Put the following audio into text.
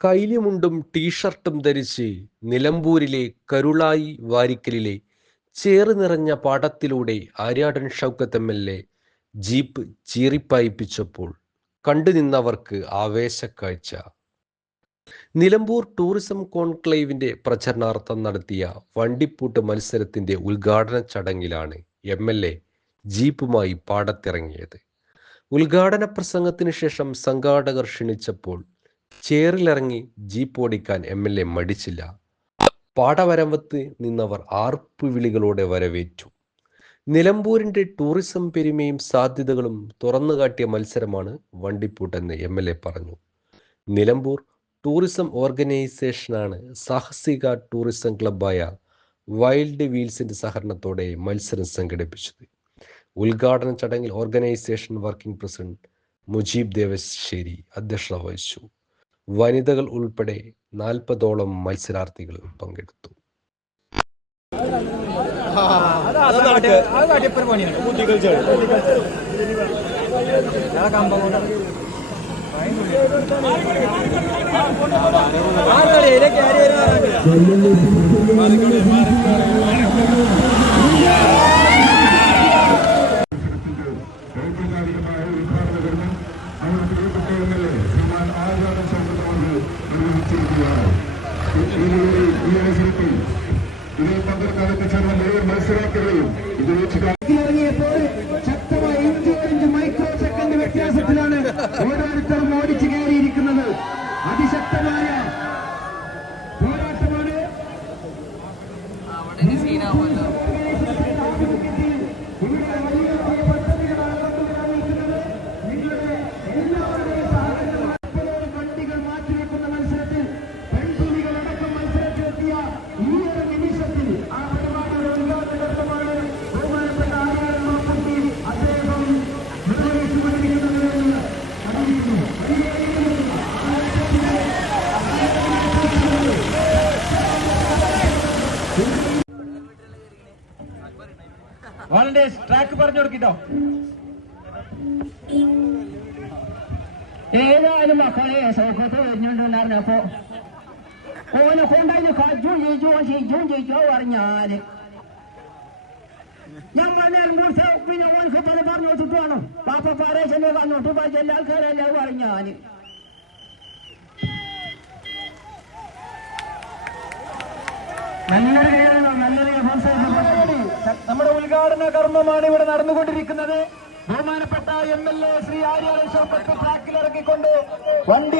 കൈലിമുണ്ടും ടീഷർട്ടും ധരിച്ച് നിലമ്പൂരിലെ കരുളായി വാരിക്കലിലെ ചേറ് നിറഞ്ഞ പാടത്തിലൂടെ Aryadan Shoukath M L A jeep ചീറിപ്പായിപ്പിച്ചപ്പോൾ കണ്ടുനിന്നവർക്ക് ആവേശക്കാഴ്ച. നിലമ്പൂർ ടൂറിസം കോൺക്ലേവിന്റെ പ്രചരണാർത്ഥം നടത്തിയ വണ്ടിപ്പൂട്ട് മത്സരത്തിന്റെ ഉദ്ഘാടന ചടങ്ങിലാണ് എം എൽ എ ജീപ്പുമായി പാടത്തിറങ്ങിയത്. ഉദ്ഘാടന പ്രസംഗത്തിന് ശേഷം സംഘാടകർ ക്ഷണിച്ചപ്പോൾ ചേറിലിറങ്ങി ജീപ്പ് ഓടിക്കാൻ എം എൽ എ മടിച്ചില്ല. പാടവരമ്പത്ത് നിന്നവർ ആർപ്പുവിളികളോടെ വരവേറ്റു. നിലമ്പൂരിന്റെ ടൂറിസം പെരുമയും സാധ്യതകളും തുറന്നുകാട്ടിയ മത്സരമാണ് വണ്ടിപ്പൂട്ടെന്ന് എം എൽ എ പറഞ്ഞു. നിലമ്പൂർ ടൂറിസം ഓർഗനൈസേഷനാണ് സാഹസിക ടൂറിസം ക്ലബായ വൈൽഡ് വീൽസിന്റെ സഹകരണത്തോടെ മത്സരം സംഘടിപ്പിച്ചത്. ഉദ്ഘാടന ചടങ്ങിൽ organisation working president Mujeeb Devassery അധ്യക്ഷത വഹിച്ചു. വനിതകൾ ഉൾപ്പെടെ നാൽപ്പതോളം മത്സരാർത്ഥികൾ പങ്കെടുത്തു ഔപചാരികമായ ഉദ്ഘാടന കർമ്മം നമ്മുടെ പ്രിയപ്പെട്ട M L A Sriman Aryadan സൗകര്യമാണ് നിർവഹിച്ചിരിക്കുകയാണ് ഇതിലൂടെ ഈ അവസരത്തിൽ ഇതിൽ പങ്കെടുക്കാൻ എത്തിച്ചേർന്ന മത്സരാർത്ഥികളെയും ഇത് വെച്ച് ഇറങ്ങിയപ്പോൾ ശക്തമായ ഇഞ്ച് മൈക്രോ സെക്കൻഡ് വ്യത്യാസത്തിലാണ് ഓരോരുത്തരും ഓടിച്ചു കയറിയിരിക്കുന്നത്. അതിശക്തമായ പോരാട്ടമാണ്. വണ്ടികൾ മാറ്റിവെക്കുന്ന മത്സരത്തിൽ പെൺപുലികളടക്കം മത്സരത്തിലെത്തിയ ഈ വോളണ്ടിയേഴ്സ് ട്രാക്ക് പറഞ്ഞു കൊടുക്കിട്ടോ ഏതായാലും മക്കളെ സൗഖ്യത്ത് വരുന്നുണ്ടെന്നറിഞ്ഞപ്പോ ഓനെ കൊണ്ടായി കജും ചെയ്ജോ ചെയ്ജോ ചെയ്ജോ പറഞ്ഞാല് നമ്മൾ പിന്നെ ഓനക്ക് പല പറഞ്ഞു വെച്ചിട്ട് വേണം പാപ്പ പാറേശന്റെ വന്നോട്ട് പഠിച്ച എല്ലാ ആൾക്കാരെല്ലാം പറഞ്ഞാല് നമ്മുടെ ഉദ്ഘാടന കർമ്മമാണ് ഇവിടെ നടന്നുകൊണ്ടിരിക്കുന്നത്. ബഹുമാനപ്പെട്ട M L A Shri Arya ട്രാക്കിൽ ഇറക്കിക്കൊണ്ട് വണ്ടി